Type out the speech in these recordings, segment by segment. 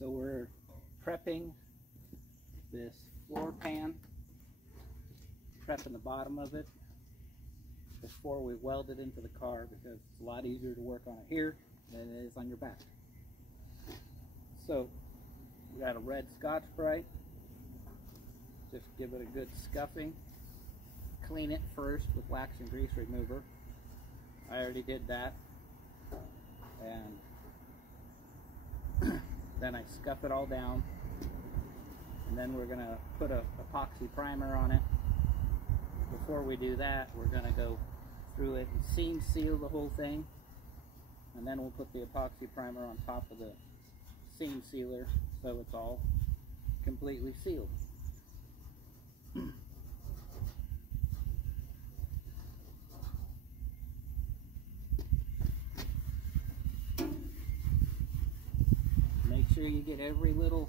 So we're prepping this floor pan, prepping the bottom of it before we weld it into the car, because it's a lot easier to work on it here than it is on your back. So we got a red Scotch-Brite. Just give it a good scuffing. Clean it first with wax and grease remover. I already did that. And then I scuff it all down. And then we're gonna put a epoxy primer on it. Before we do that, we're gonna go through it and seam seal the whole thing. And then we'll put the epoxy primer on top of the seam sealer so it's all completely sealed. Make sure you get every little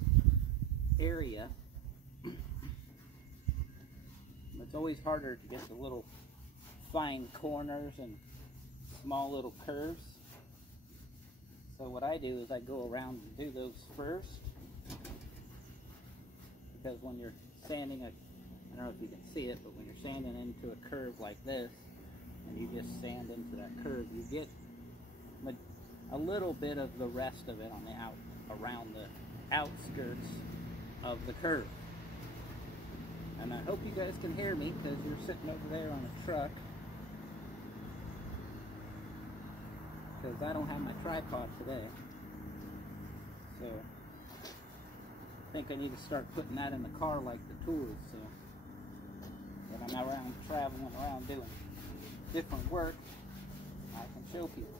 area. It's always harder to get the little fine corners and small little curves. So what I do is I go around and do those first, because when you're sanding I don't know if you can see it, but when you're sanding into a curve like this, and you just sand into that curve, you get a little bit of the rest of it on the around the outskirts of the curve. And I hope you guys can hear me, because you're sitting over there on a truck. Because I don't have my tripod today. So I think I need to start putting that in the car like the tools, so when I'm around traveling around doing different work, I can show people.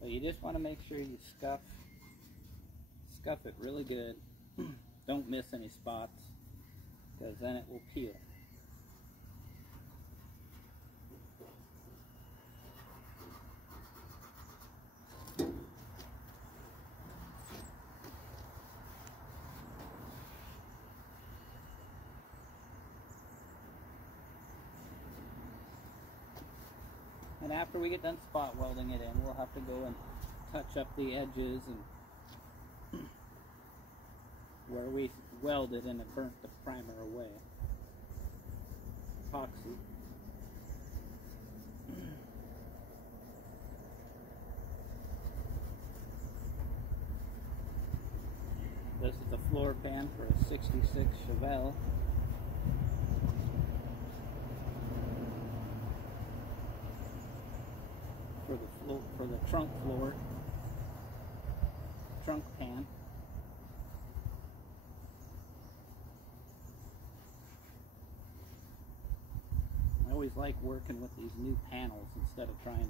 So you just want to make sure you scuff it really good. Don't miss any spots, because then it will peel. And after we get done spot welding it in, we'll have to go and touch up the edges and where we welded and it burnt the primer away. Epoxy. This is the floor pan for a 66 Chevelle. For the trunk floor, trunk pan. I always like working with these new panels instead of trying to